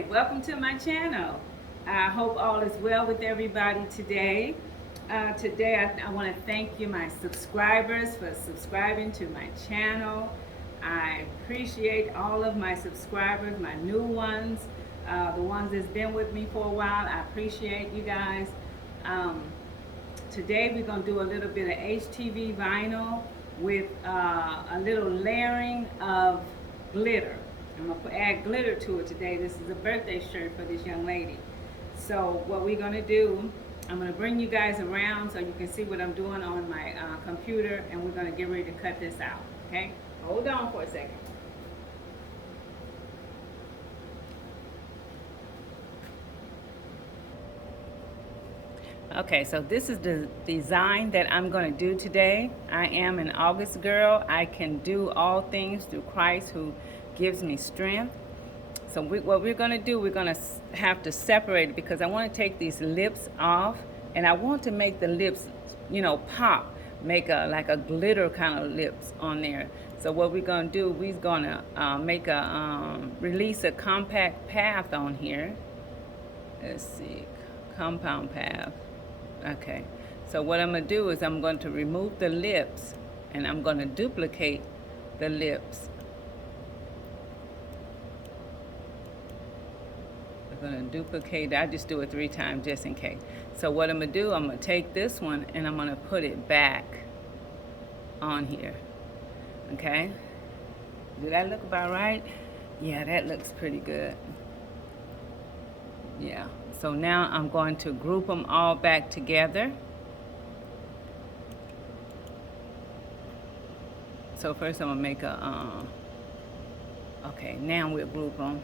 Hi, welcome to my channel. I hope all is well with everybody today. I want to thank you, my subscribers, for subscribing to my channel. I appreciate all of my subscribers, my new ones, the ones that's been with me for a while. I appreciate you guys. Um, Today we're going to do a little bit of HTV vinyl with a little layering of glitter. I'm going to add glitter to it today. This is a birthday shirt for this young lady. So what we're going to do, I'm going to bring you guys around so you can see what I'm doing on my computer, and we're going to get ready to cut this out. Okay? Hold on for a second. Okay, so this is the design that I'm going to do today. I am an August girl. I can do all things through Christ who gives me strength. So what we're going to do, we're going to have to separate it because I want to take these lips off, and I want to make the lips, pop, make like a glitter kind of lips on there. So what we're going to do, we're going to release a compact path on here. Let's see, compound path. Okay, so what I'm going to do is I'm going to remove the lips and I'm going to duplicate the lips. I'm going to duplicate, I just do it 3 times just in case. So what I'm going to do, I'm going to take this one and I'm going to put it back on here. Okay, did that look about right? Yeah, that looks pretty good. Yeah, so now I'm going to group them all back together. So first I'm gonna make a, okay, now we'll group them.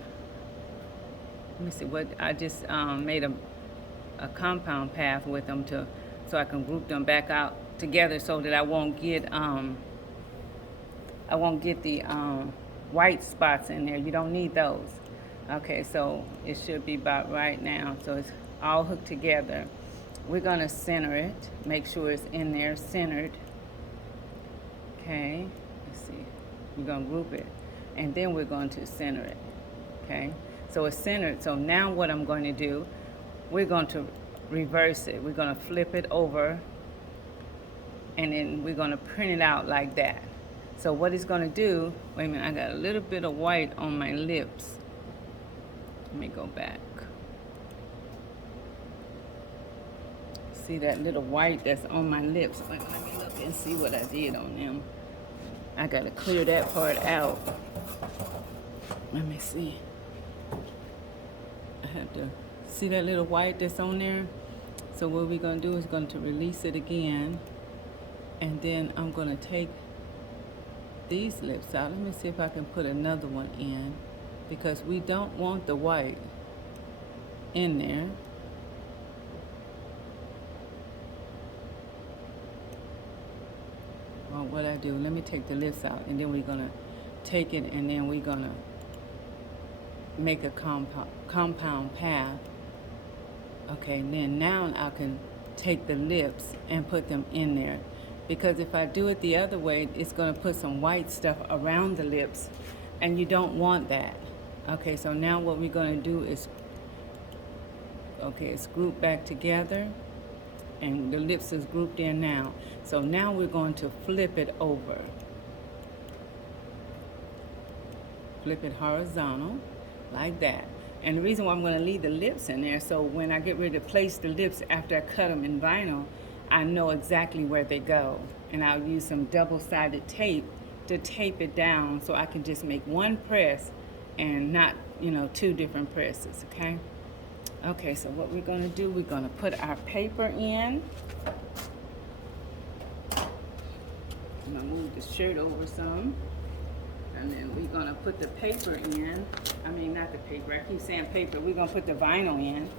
Let me see what, I just made a compound path with them so I can group them back out together so that I won't get the white spots in there. You don't need those. Okay, so it should be about right now. So it's all hooked together. We're gonna center it, make sure it's in there centered. Okay, let's see. We're gonna group it, and then we're going to center it. Okay, so it's centered. So now what I'm going to do, we're going to reverse it. We're gonna flip it over, and then we're gonna print it out like that. So what it's gonna do, wait a minute, I got a little bit of white on my lips. Let me go back. See that little white that's on my lips? Let me look and see what I did on them. I gotta clear that part out. Let me see. I have to see that little white that's on there. So what we're gonna do is going to release it again, and then I'm gonna take these lips out. Let me see if I can put another one in, because we don't want the white in there. Well, what I do, let me take the lips out, and then we're gonna take it, and then we're gonna make a compound path. Okay, then now I can take the lips and put them in there, because if I do it the other way, it's gonna put some white stuff around the lips, and you don't want that. Okay, so now what we're going to do is, okay, it's grouped back together, and the lips is grouped in now. So now we're going to flip it over. Flip it horizontal, like that. And the reason why I'm going to leave the lips in there, so when I get ready to place the lips after I cut them in vinyl, I know exactly where they go. And I'll use some double-sided tape to tape it down so I can just make one press and not, 2 different presses, okay? Okay, so what we're gonna do, we're gonna put our paper in. I'm gonna move the shirt over some, and then we're gonna put the paper in. I mean, not the paper, I keep saying paper. We're gonna put the vinyl in.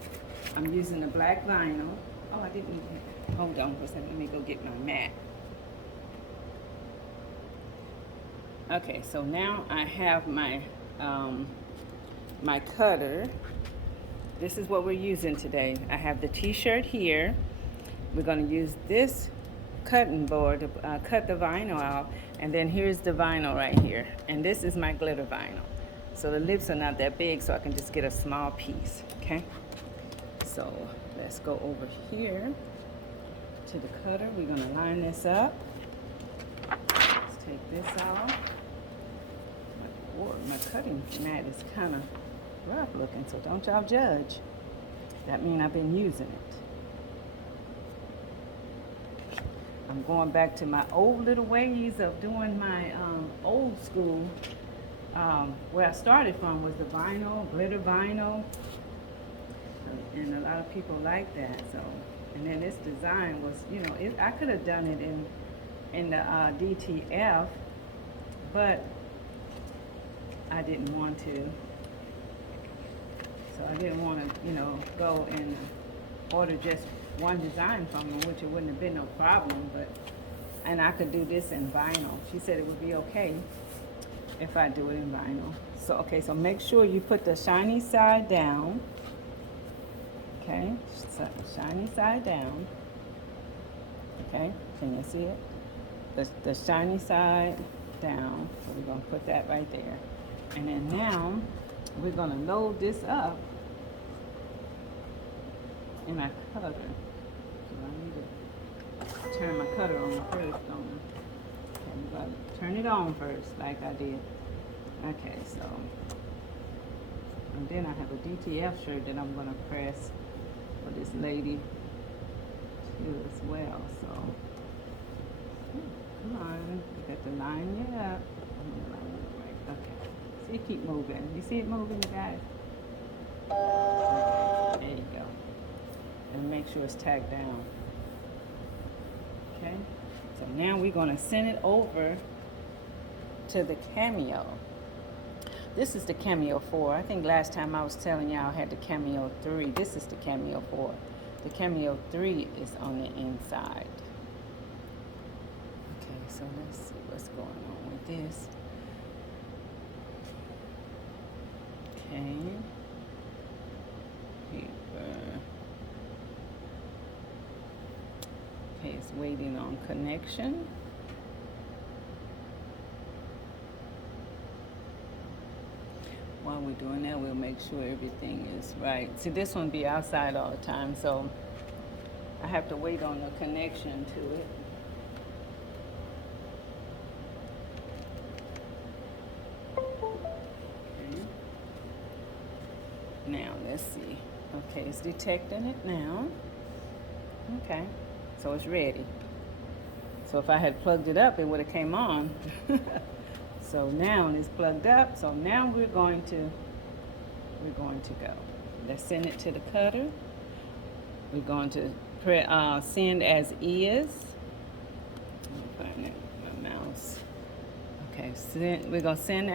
I'm using the black vinyl. Oh, I didn't, hold on for a second, let me go get my mat. Okay, so now I have my my cutter. This is what we're using today. I have the t-shirt here. We're going to use this cutting board to cut the vinyl out, and then here's the vinyl right here, and this is my glitter vinyl. So the lips are not that big, so I can just get a small piece, okay? So let's go over here to the cutter. We're gonna line this up. Let's take this off. My cutting mat is kind of rough looking, so don't y'all judge. That means I've been using it. I'm going back to my old little ways of doing my old school. Where I started from was the vinyl, glitter vinyl, and a lot of people like that. So, and then this design was, you know, I could have done it in the DTF, but I didn't want to. So I didn't want to, you know, go and order just one design from them, which it wouldn't have been no problem. But and I could do this in vinyl. She said it would be okay if I do it in vinyl. So okay, so make sure you put the shiny side down. Okay, shiny side down. Okay, can you see it? The shiny side down. So we're gonna put that right there. And then now we're gonna load this up in our cutter. So I need to turn my cutter on first, don't I? Okay, we gotta turn it on first, like I did. Okay, so, and then I have a DTF shirt that I'm gonna press for this lady too as well. So, come on, you got to line it up. I'm gonna line it up right. Okay, see it keep moving. You see it moving, guys? There you go. And make sure it's tacked down. Okay, so now we're gonna send it over to the Cameo. This is the CAMEO4. I think last time I was telling y'all I had the CAMEO3. This is the CAMEO4. The CAMEO3 is on the inside. Okay, so let's see what's going on with this. Okay. Paper. Okay, it's waiting on connection. While we're doing that, we'll make sure everything is right. See, this one be outside all the time, so I have to wait on the connection to it. Okay. Now, let's see. Okay, it's detecting it now. Okay, so it's ready. So if I had plugged it up, it would have came on. So now it's plugged up. So now we're going to go. Let's send it to the cutter. We're going to send as is. Let me find it, my mouse. Okay, we're gonna send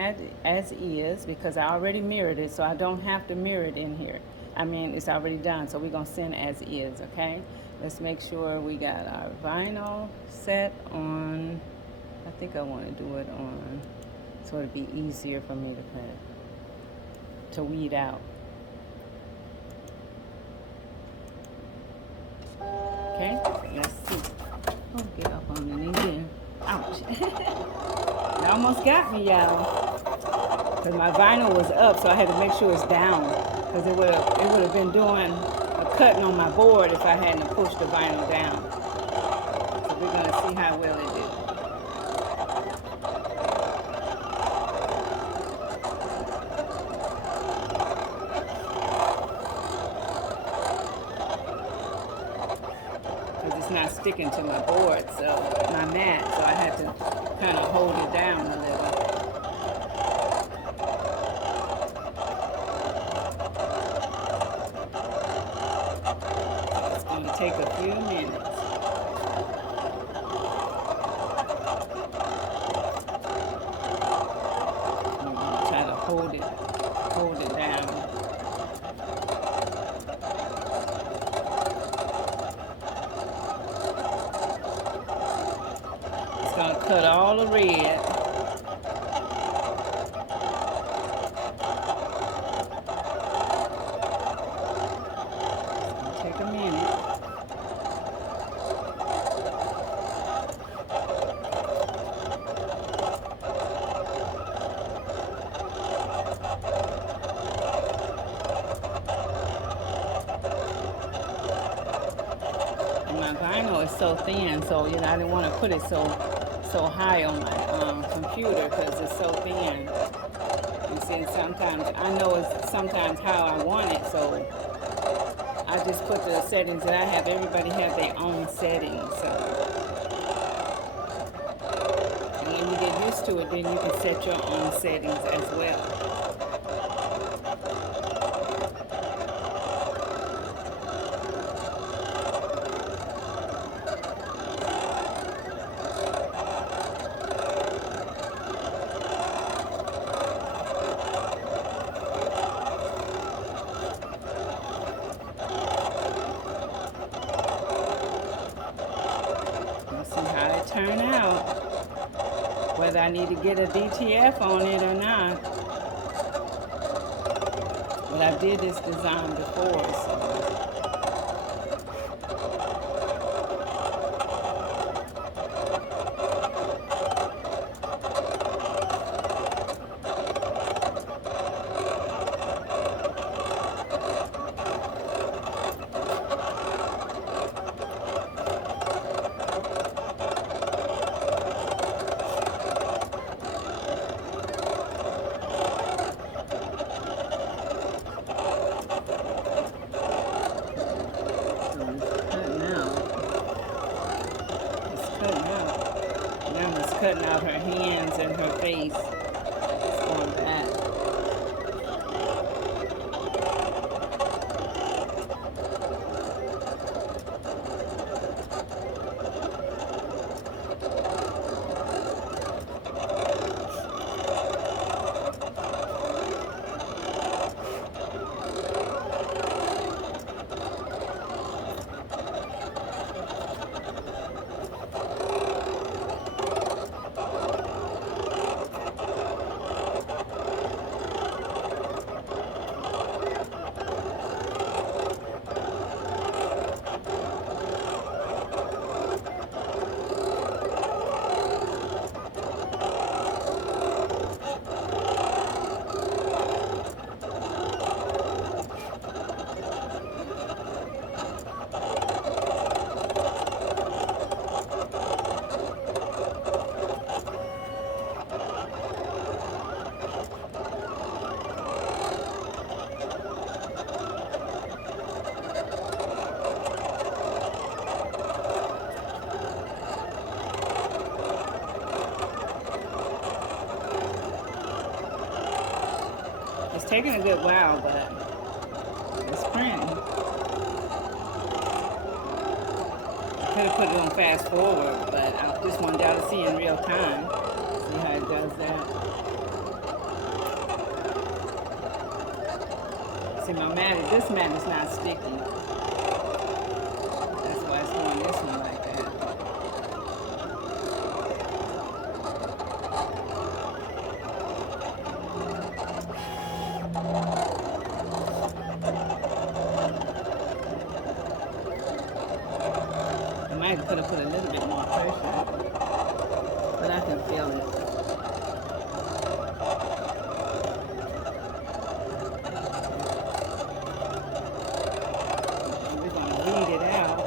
as is because I already mirrored it, so I don't have to mirror it in here. I mean, it's already done, so we're gonna send as is. Okay. Let's make sure we got our vinyl set on. I think I want to do it on. So it'd be easier for me to weed out. Okay, let's see. Oh, get up on the knee there. Ouch. It almost got me, y'all. Because my vinyl was up, so I had to make sure it's down. Because it would have been doing a cutting on my board if I hadn't pushed the vinyl down. So we're going to see how well it did. Not sticking to my board, so my mat, so I had to kind of hold it down a little. It's going to take a few minutes. I'm going to try to hold it down. Gonna cut all the red. It's gonna take a minute. it's so thin, so you know I didn't want to put it so high on my computer because it's so thin. You see, sometimes I know it's sometimes how I want it, so I just put the settings that I have. Everybody have their own settings, so and when you get used to it, then you can set your own settings as well. We'll see how it turn out. Whether I need to get a DTF on it or not. But I did this design before, so. Cutting out her hands and her face. It's going back. It's taking a good while, but it's printing. I could have put it on fast forward, but I just wanted y'all to see in real time. See how it does that. See, this mat is not sticky. That's why it's doing this one like that. I might could have put a little bit more pressure, but I can feel it. We're going to weed it out.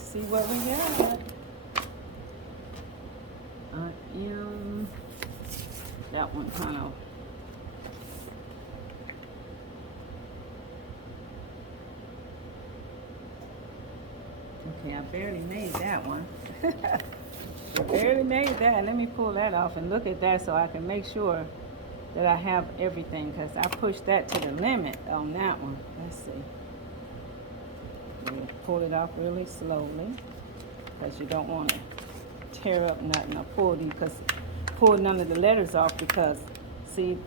See what we got. That one kind of. Okay, I barely made that one. Barely made that. Let me pull that off and look at that so I can make sure that I have everything, because I pushed that to the limit on that one. Let's see. You pull it off really slowly, because you don't want to tear up nothing or pull none of the letters off, because see,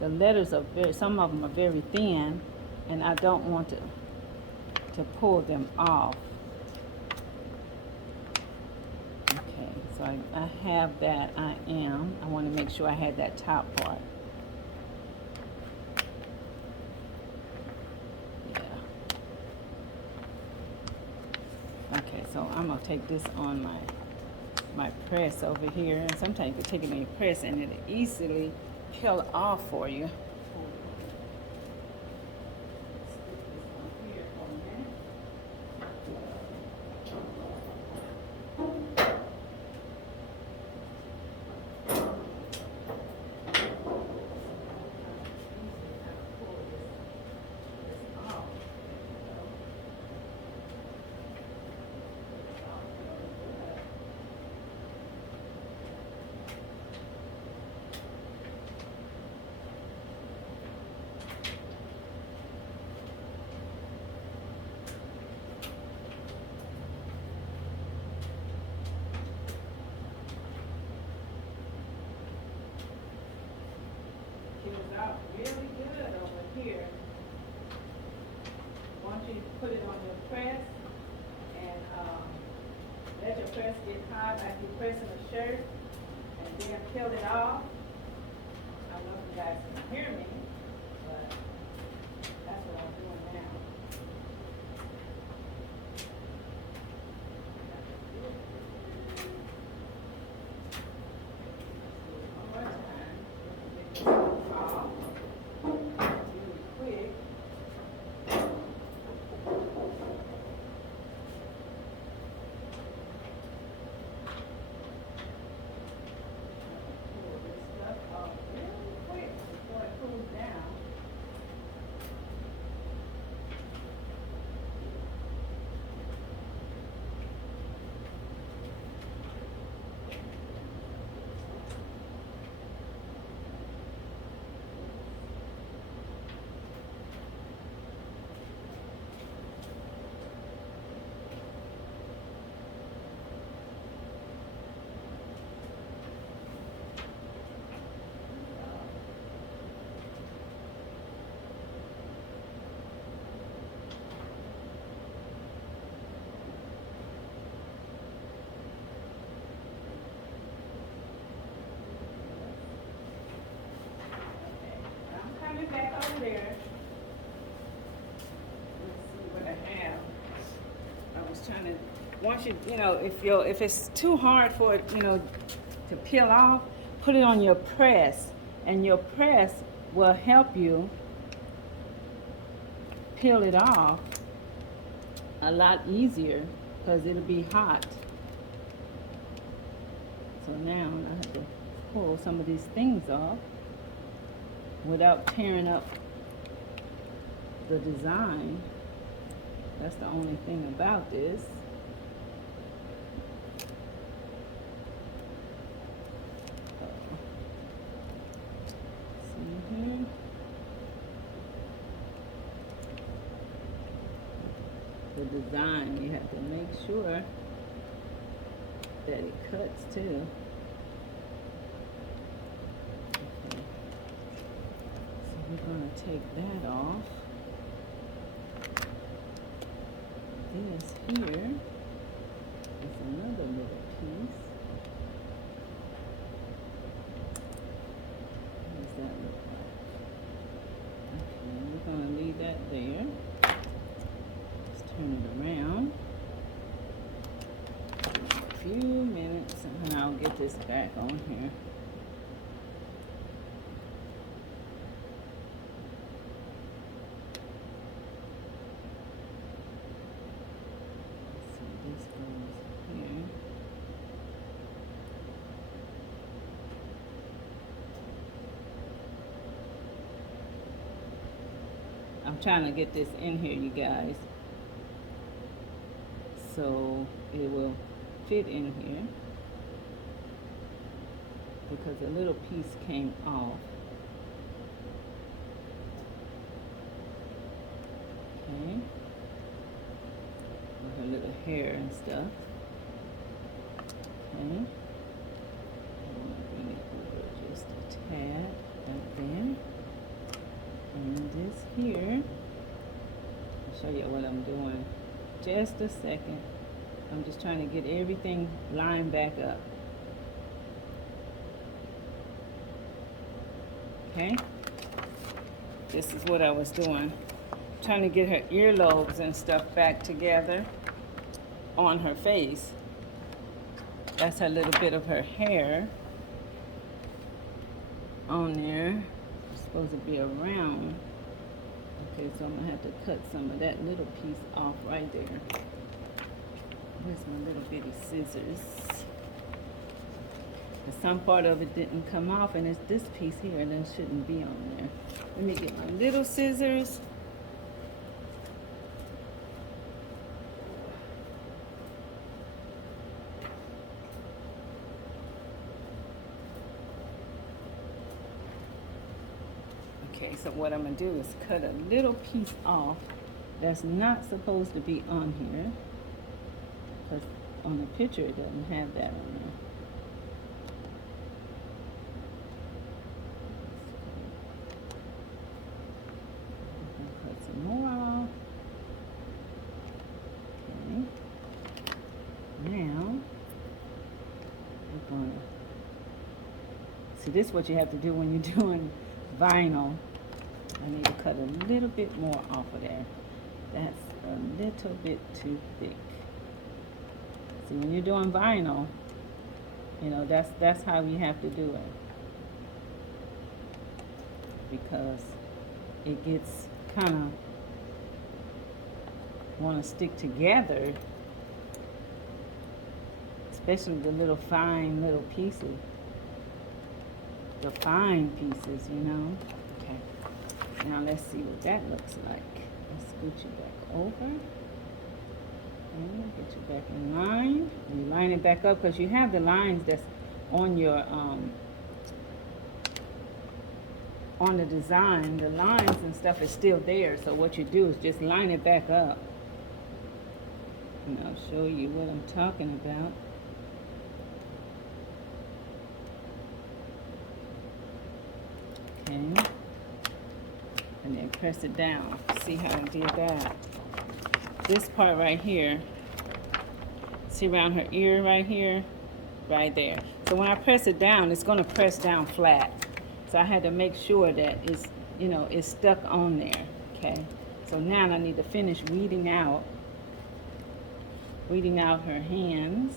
the letters are some of them are very thin, and I don't want to pull them off. Okay, so I have that. I want to make sure I had that top part. Yeah. Okay, so I'm gonna take this on my press over here, and sometimes you can take it in your press and it'll easily peel off for you. Out really good over here. Once you put it on your press and let your press get hot like you're pressing a shirt, and then peel it off. I don't know if you guys can hear me, but that's what I'm doing now. One more time. Back over there. Let's see what I have. I was trying to, once if it's too hard for it, to peel off, put it on your press, and your press will help you peel it off a lot easier, because it'll be hot. So now I have to pull some of these things off without tearing up the design. That's the only thing about this. See here? The design, you have to make sure that it cuts too. We're going to take that off. This here is another little piece. What does that look like? Okay, we're going to leave that there. Let's turn it around. A few minutes and I'll get this back on here. I'm trying to get this in here, you guys, so it will fit in here. because a little piece came off. Okay. With her little hair and stuff. Okay. I want to bring it over just a tad right there. And this here, I'll show you what I'm doing. Just a second. I'm just trying to get everything lined back up. Okay? This is what I was doing. Trying to get her earlobes and stuff back together on her face. That's a little bit of her hair on there. It's supposed to be around. Okay, so I'm gonna have to cut some of that little piece off right there. Here's my little bitty scissors. But some part of it didn't come off, and it's this piece here, and it shouldn't be on there. Let me get my little scissors. Okay, so what I'm gonna do is cut a little piece off that's not supposed to be on here, because on the picture it doesn't have that on there. Cut some more off. Okay. Now we're gonna see, this is what you have to do when you're doing vinyl. I need to cut a little bit more off of there. That's a little bit too thick. See, when you're doing vinyl, you know, that's how you have to do it, because it gets kind of want to stick together, especially the little fine little pieces, the fine pieces, you know. Okay, now let's see what that looks like. Let's scoot you back over. Okay, get you back in line. You line it back up, because you have the lines that's on your on the design. The lines and stuff is still there, so what you do is just line it back up, and I'll show you what I'm talking about. Okay, and then press it down. See how I did that? This part right here, see around her ear right here, right there. So when I press it down, it's going to press down flat. So I had to make sure that it's, you know, it's stuck on there. Okay, so now I need to finish weeding out her hands.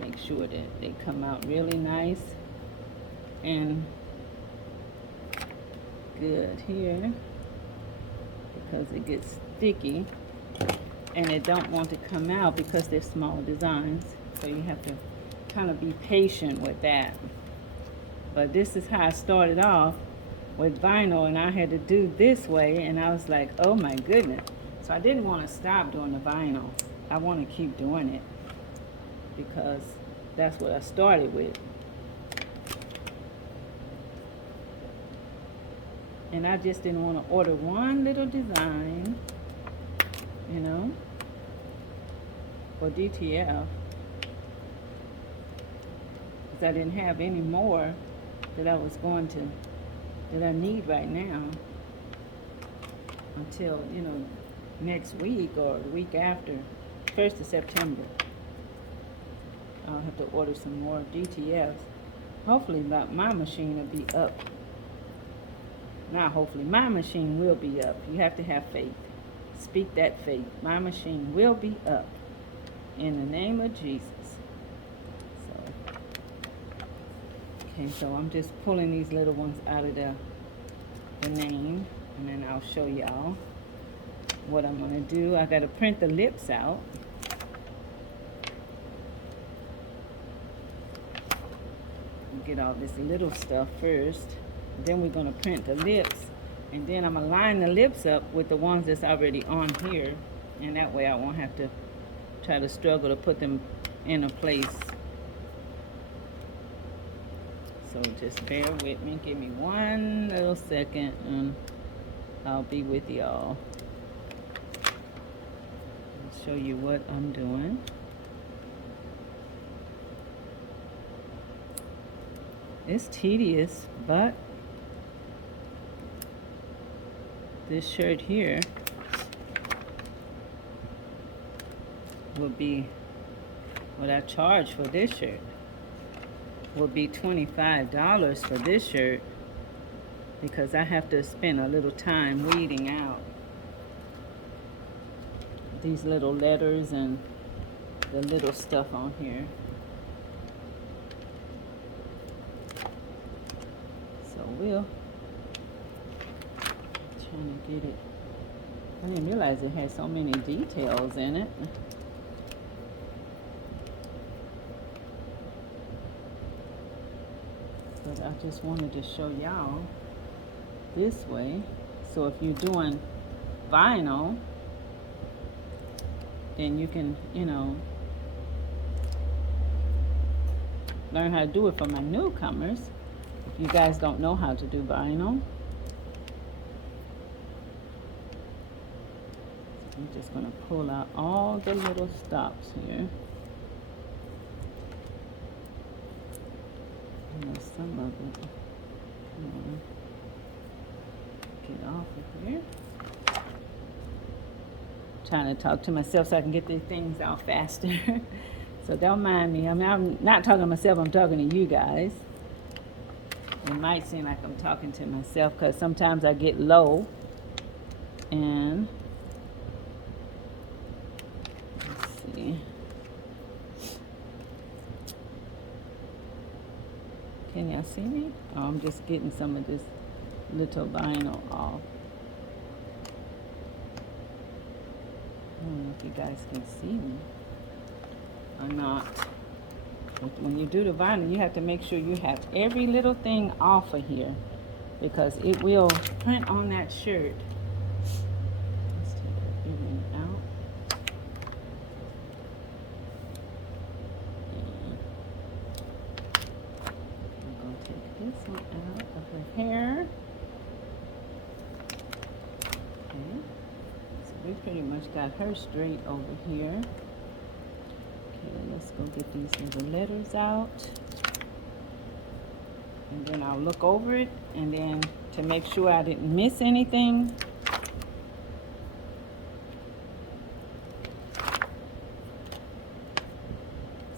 Make sure that they come out really nice and good here, because it gets sticky and it don't want to come out because they're small designs, so you have to kind of be patient with that. But this is how I started off with vinyl, and I had to do this way, and I was like, oh my goodness. So I didn't want to stop doing the vinyl. I want to keep doing it because that's what I started with. And I just didn't want to order one little design, you know, for DTF, because I didn't have any more that I was going to, that I need right now until, you know, next week or the week after, 1st of September. I'll have to order some more DTFs. Hopefully my machine will be up. Not hopefully, my machine will be up. You have to have faith. Speak that faith. My machine will be up in the name of Jesus. So, okay, so I'm just pulling these little ones out of the name, and then I'll show y'all what I'm gonna do. I gotta print the lips out. Get all this little stuff first. Then we're going to print the lips, and then I'm going to line the lips up with the ones that's already on here. And that way I won't have to try to struggle to put them in a place. So just bear with me. Give me one little second and I'll be with y'all. I'll show you what I'm doing. It's tedious, but this shirt here will be what I charge for this shirt. Will be $25 for this shirt because I have to spend a little time weeding out these little letters and the little stuff on here. So we'll trying to get it. I didn't realize it had so many details in it. But I just wanted to show y'all this way. So if you're doing vinyl, then you can, learn how to do it for my newcomers. If you guys don't know how to do vinyl. I'm just going to pull out all the little stops here. Some of it. Get off of here. Trying to talk to myself so I can get these things out faster. So don't mind me. I mean, I'm not talking to myself, I'm talking to you guys. It might seem like I'm talking to myself because sometimes I get low and let's see. Can y'all see me? Oh, I'm just getting some of this little vinyl off. I don't know if you guys can see me or not. But when you do the vinyl, you have to make sure you have every little thing off of here because it will print on that shirt. Let's take that ribbon out. This one out of her hair. Okay, so we pretty much got her straight over here. Okay, let's go get these little letters out. And then I'll look over it, and then to make sure I didn't miss anything,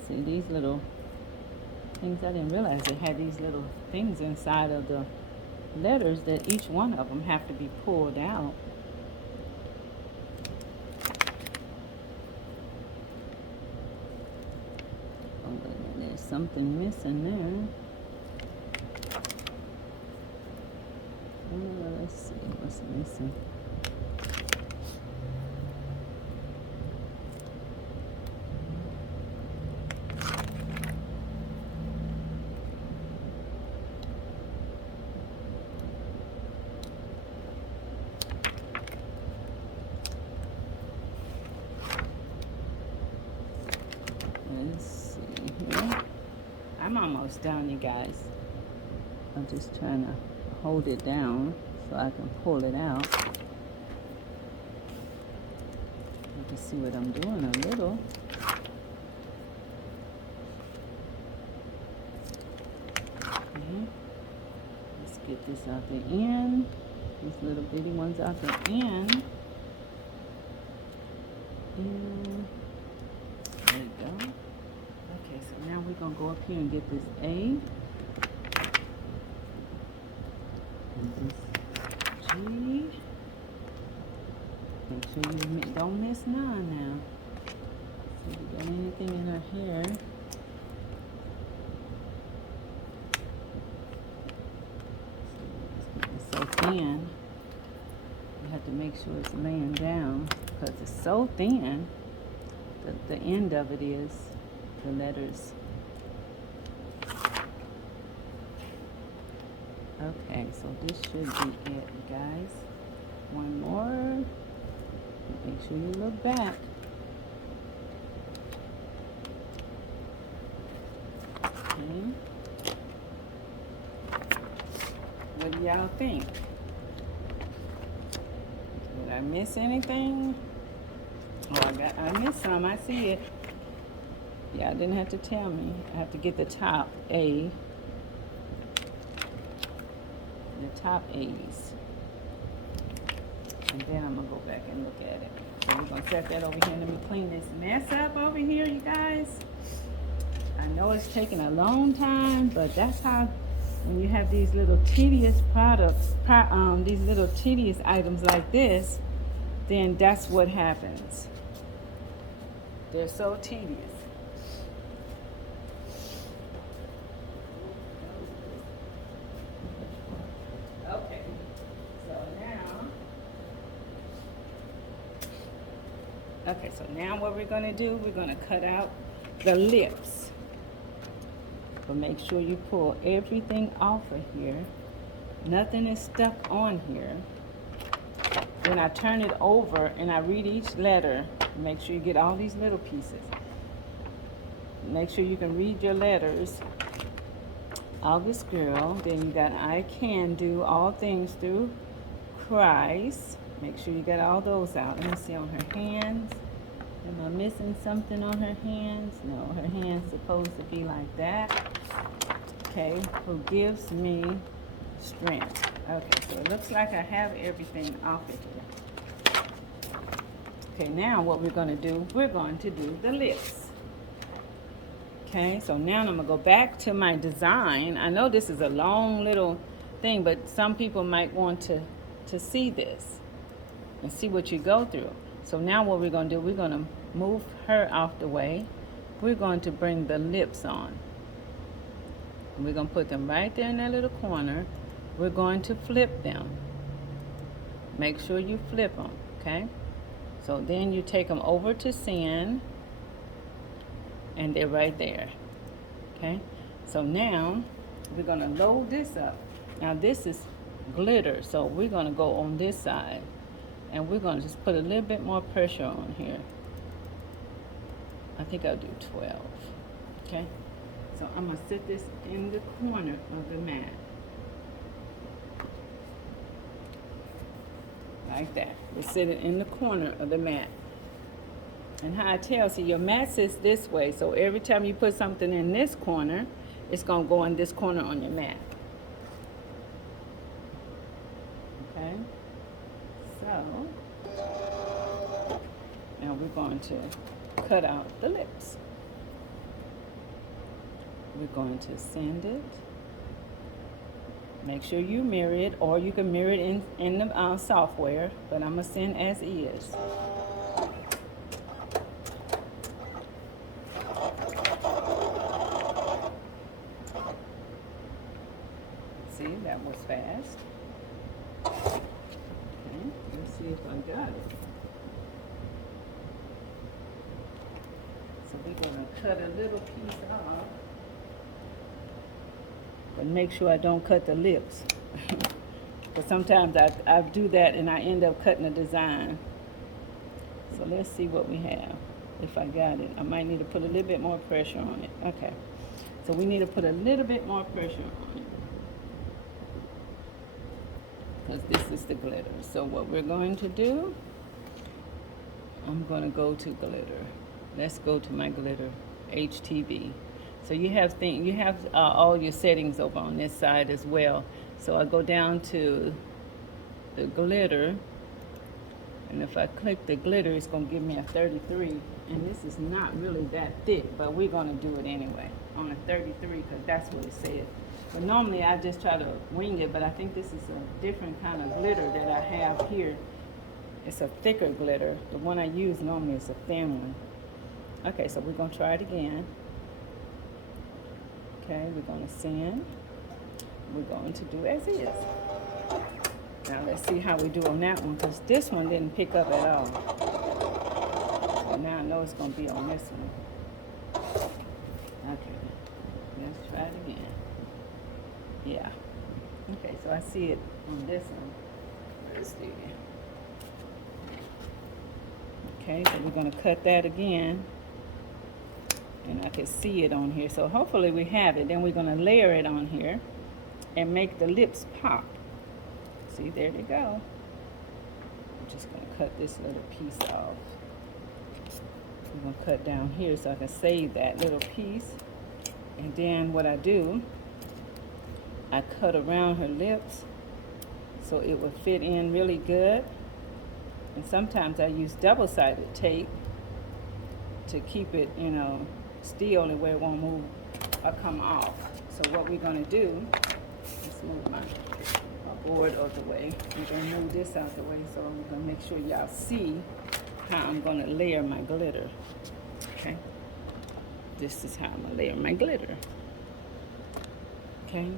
see these little things, I didn't realize it had these little things inside of the letters that each one of them have to be pulled out. Oh, wait a minute, there's something missing there. Let's see what's missing. Let's see here. I'm almost done, you guys. I'm just trying to hold it down so I can pull it out. You can see what I'm doing a little. Okay. Let's get this out the end. These little bitty ones out the end. And there you go. Okay, so now we're going to go up here and get this A. And this G. Make sure you don't miss none now. See if you got anything in her hair. It's so thin. You have to make sure it's laying down because it's so thin. The end of it is the letters. Okay, so this should be it, guys. One more. Make sure you look back. Okay. What do y'all think? Did I miss anything? Oh, I missed some. I see it. Yeah, I didn't have to tell me. I have to get the top A. The top A's. And then I'm going to go back and look at it. So we're going to set that over here. Let me clean this mess up over here, you guys. I know it's taking a long time, but that's how, when you have these little tedious products, these little tedious items like this, then that's what happens. They're so tedious. Okay, so now what we're going to do, we're going to cut out the lips. But make sure you pull everything off of here. Nothing is stuck on here. Then I turn it over and I read each letter. Make sure you get all these little pieces. Make sure you can read your letters. August girl. Then you got I can do all things through Christ. Make sure you get all those out. Let me see on her hands. Am I missing something on her hands? No, her hand's supposed to be like that. Okay, who gives me strength. Okay, so it looks like I have everything off of here. Okay, now what we're going to do, we're going to do the lips. Okay, so now I'm going to go back to my design. I know this is a long little thing, but some people might want to see this and see what you go through. So now what we're going to do, we're going to move her off the way. We're going to bring the lips on. We're going to put them right there in that little corner. We're going to flip them. Make sure you flip them, okay? So then you take them over to sand, and they're right there, okay? So now we're going to load this up. Now this is glitter, so we're going to go on this side, and we're going to just put a little bit more pressure on here. I think I'll do 12, okay? So I'm going to sit this in the corner of the mat. Like that. We sit it in the corner of the mat. And how I tell, see, your mat sits this way, so every time you put something in this corner, it's going to go in this corner on your mat. Okay? So, now we're going to cut out the lips. We're going to send it. Make sure you mirror it, or you can mirror it in the software, but I'm going to send as is. See, that was fast. Okay, let's see if I got it. So we're going to cut a little piece off. But make sure I don't cut the lips. But sometimes I do that and I end up cutting the design. So let's see what we have. If I got it, I might need to put a little bit more pressure on it. Okay. So we need to put a little bit more pressure on it, because this is the glitter. So what we're going to do, I'm going to go to glitter. Let's go to my glitter, HTV. So you have all your settings over on this side as well. So I go down to the glitter, and if I click the glitter, it's going to give me a 33. And this is not really that thick, but we're going to do it anyway on a 33 because that's what it said. But normally I just try to wing it, but I think this is a different kind of glitter that I have here. It's a thicker glitter. The one I use normally is a thin one. Okay, so we're going to try it again. Okay, we're going to send. We're going to do as is. Now let's see how we do on that one, because this one didn't pick up at all. So now I know it's going to be on this one. Okay, let's try it again. Yeah. Okay, so I see it on this one. Let's see. Okay, so we're going to cut that again. And I can see it on here. So hopefully we have it. Then we're going to layer it on here and make the lips pop. See, there they go. I'm just going to cut this little piece off. I'm going to cut down here so I can save that little piece. And then what I do, I cut around her lips so it will fit in really good. And sometimes I use double-sided tape to keep it, you know, still and where it won't move or come off. So what we're going to do, let's move my board out the way. We're going to move this out the way so I'm going to make sure y'all see how I'm going to layer my glitter. Okay? This is how I'm going to layer my glitter. Okay?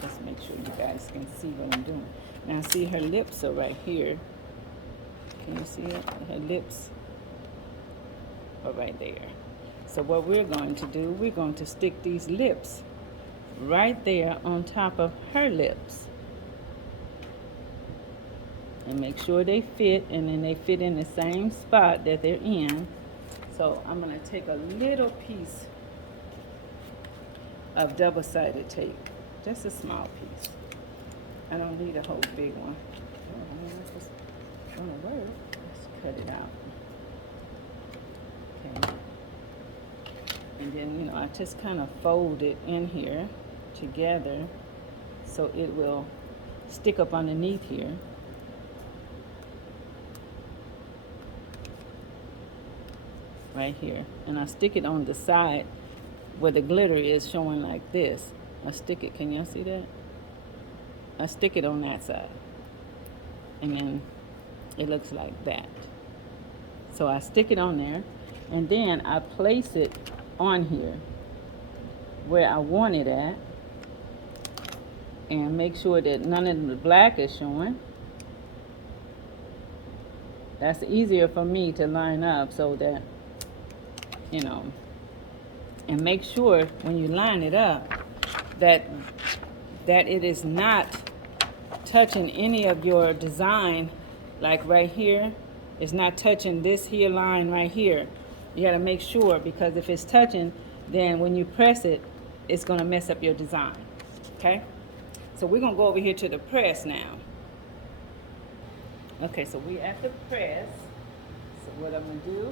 Just make sure you guys can see what I'm doing. Now see, her lips are right here. Can you see it? Her lips are right there. So what we're going to do, we're going to stick these lips right there on top of her lips. And make sure they fit, and then they fit in the same spot that they're in. So I'm going to take a little piece of double-sided tape. Just a small piece. I don't need a whole big one. It's gonna work. Let's cut it out. Okay. And then, you know, I just kind of fold it in here together so it will stick up underneath here. Right here. And I stick it on the side where the glitter is showing like this. I stick it, can y'all see that? I stick it on that side. And then it looks like that. So I stick it on there, and then I place it on here where I want it at, and make sure that none of the black is showing. That's easier for me to line up so that, you know, and make sure when you line it up that it is not touching any of your design. Like right here, it's not touching this here line right here. You got to make sure, because if it's touching, then when you press it, it's going to mess up your design. Okay? So we're going to go over here to the press now. Okay, so we're at the press. So what I'm going to do,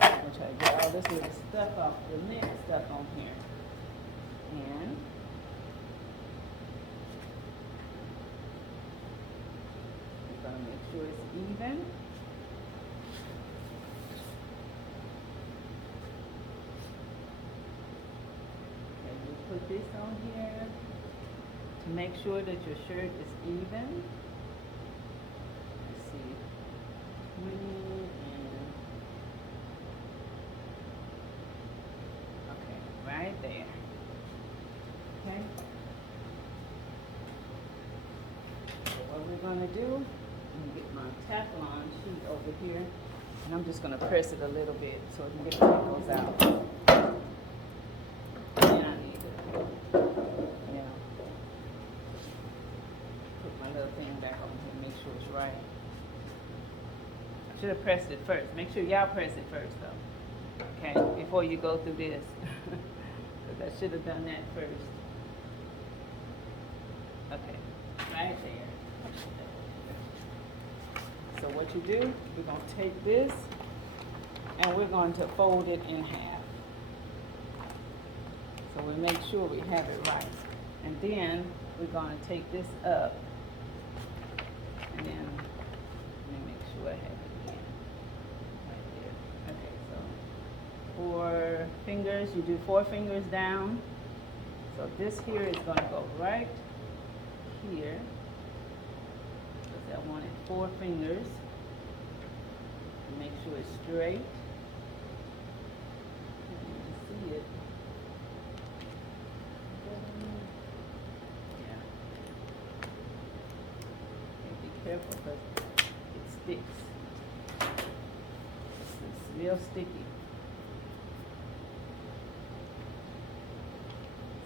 I'm going to try to get all this little stuff off, the lint stuff on here. And we're going to make sure it's even. Okay, you put this on here to make sure that your shirt is even. Let's see, 20 and okay, right there. Okay. So what we're going to do, I'm going to get my Teflon sheet over here, and I'm just going to press it a little bit so it can get the wrinkles out. And I need to, put my little thing back on here, make sure it's right. I should have pressed it first. Make sure y'all press it first, though. Okay, before you go through this. Because I should have done that first. Okay, right there. So what you do, we're going to take this and we're going to fold it in half. So we make sure we have it right. And then we're going to take this up, and then let me make sure I have it again. Right there. Okay, so 4 fingers, you do 4 fingers down. So this here is going to go right here, because I wanted 4 fingers. Make sure it's straight. You can see it. Yeah. And be careful because it sticks. It's real sticky.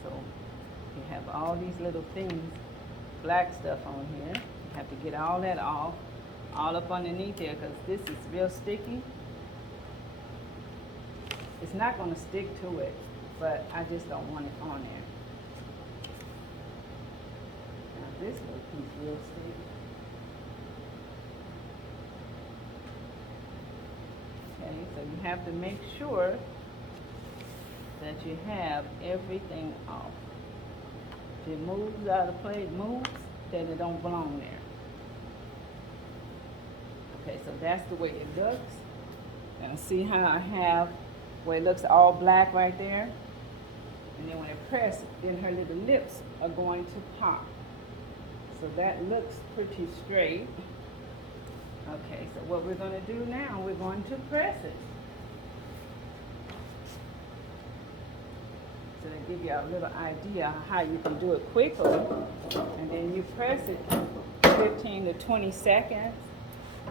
So you have all these little things, black stuff on here. You have to get all that off. all up underneath there because this is real sticky. It's not going to stick to it, but I just don't want it on there. Now this little piece real sticky. Okay, so you have to make sure that you have everything off. If it moves out of place, then it don't belong there. Okay, so that's the way it looks. And see how I have where it looks all black right there? And then when I press, then her little lips are going to pop. So that looks pretty straight. Okay, so what we're going to do now, we're going to press it. So to give you a little idea how you can do it quickly. And then you press it 15 to 20 seconds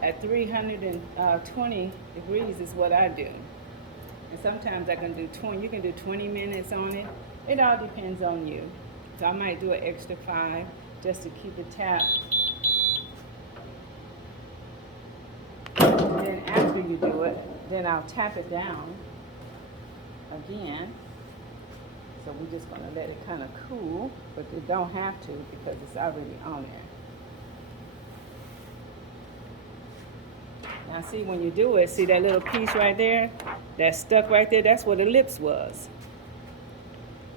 at 320 degrees is what I do. And sometimes I can do 20, you can do 20 minutes on it. It all depends on you. So I might do an extra 5 just to keep it tapped. And then after you do it, then I'll tap it down again. So we're just gonna let it kind of cool, but you don't have to because it's already on there. Now see, when you do it, see that little piece right there? That's stuck right there, that's where the lips was.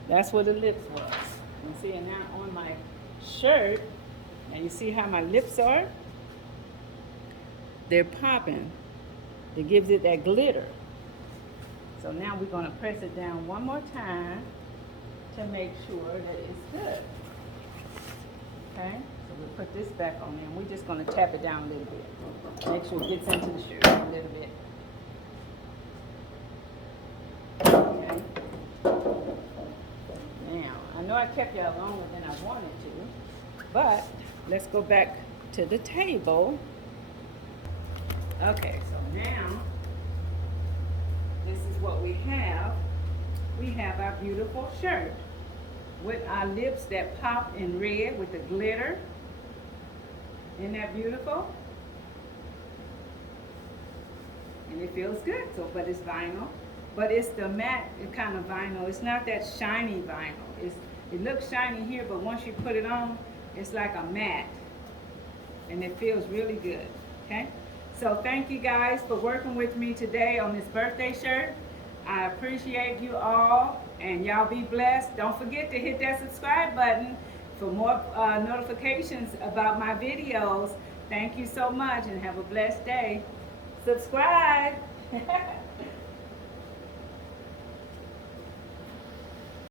That's where the lips was. And see, and now on my shirt, and you see how my lips are? They're popping. It gives it that glitter. So now we're gonna press it down one more time to make sure that it's good. Okay? So we'll put this back on there, and we're just going to tap it down a little bit. Make sure it gets into the shirt a little bit. Okay. Now, I know I kept y'all longer than I wanted to, but let's go back to the table. Okay, so now, this is what we have. We have our beautiful shirt with our lips that pop in red with the glitter. Isn't that beautiful? And it feels good. So, but it's vinyl. But it's the matte kind of vinyl. It's not that shiny vinyl. It looks shiny here, but once you put it on, it's like a matte. And it feels really good. Okay? So thank you guys for working with me today on this birthday shirt. I appreciate you all, and y'all be blessed. Don't forget to hit that subscribe button for more notifications about my videos. Thank you so much, and have a blessed day. Subscribe.